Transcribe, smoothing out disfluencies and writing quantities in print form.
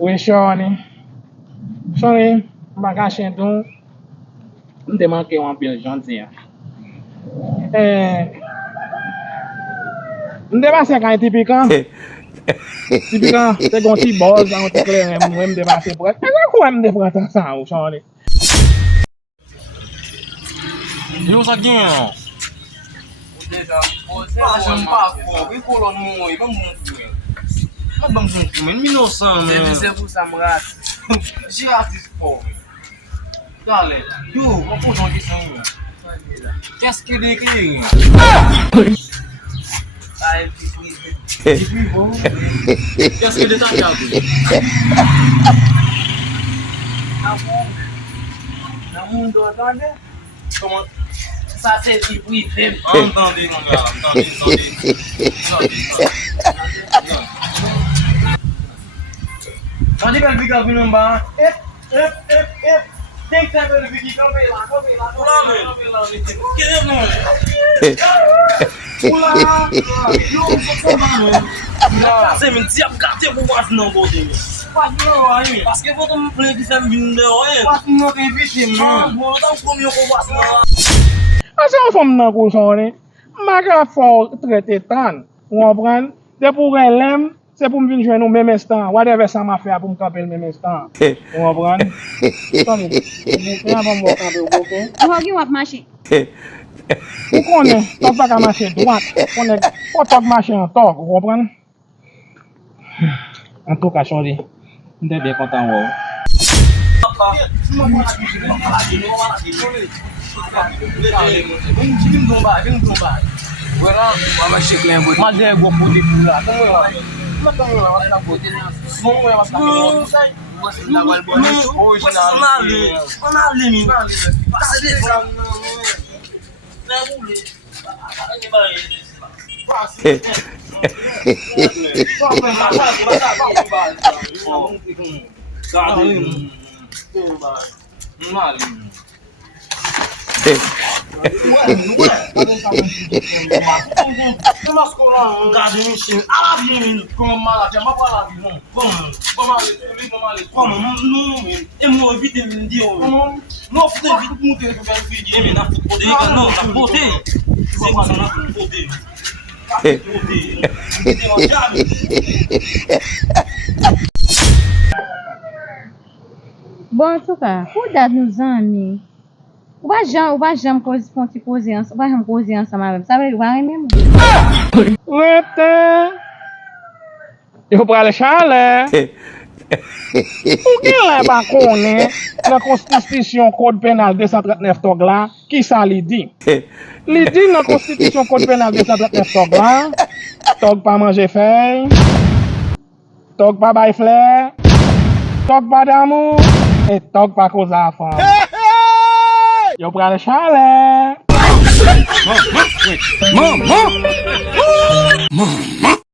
Oui, Shoni. Shoni, m'a caché tout. Je te manque un peu gentil. Je te passe quand typiquement. Typiquement, c'est un petit buzz, un petit clair, je me dépasse pour être. Pourquoi je me dépasse ça, Shoni? Yo sa gen. Pas j'aime pas quoi. Il colonne moi, il va m'ouvrir. Pas bon son men, 1900 men. C'est pour ça me rate. J'ai artiste pour. Dale. Yo, on pose une question. Qu'est-ce qu'il écrit? Ah, et puis bon. Qu'est-ce que l'état regarde? Dans le monde, entendez? Comment? Ça, c'est du privé. Entendez, mon gars, entendez. On dit que le big up vient en bas. Tem que ter o big up lá. Quem é, Pula! Yo, sou mano. Você me diz, cadê o quase não botei? Quase não aí. Parce que você me play de faire une de rien. Quase não tem vítima. Não, vou dar comigo com quase não. Ase yon fòm nan kou Shoni. Ma ka fò trete tan. Ou apren? De pou relem, se pou m vin jwen nou mèm instant. Whatever sa ma fè a pou m kapel mèm instant. Ou apren? Shoni, mwen avan m wò kampe ou boke. Ou agi wap mache? Ou konen, tok pa ka mache dwat. Konen, po tok mache an tok. Ou apren? An tou ka Shoni. Mwen te de kontan wò. Vem tombar. Voilà, on va checker un peu. Mas é igual poder pular. Como é lá? Mas como é lá? Vai na poder, né? Como é lá? Você não vai bonito. Hoje na ali. Na ali, menino. Passa de fora. Não é mulher. Bon, en tout cas, pou dat nou zanmi, ou ba jam kozi ansama avem. Sa vre, ou ba reme mou. Rete! Yo pral chale! Ou gen la ba konen nan konstitusyon kode penal 239 tog la, ki sa li di? Li di nan konstitusyon kode penal 239 tog la, tog pa manje fey, tog pa bay fler, tog pa damou, et tog pa koz afan. Yo pral chale! Maman!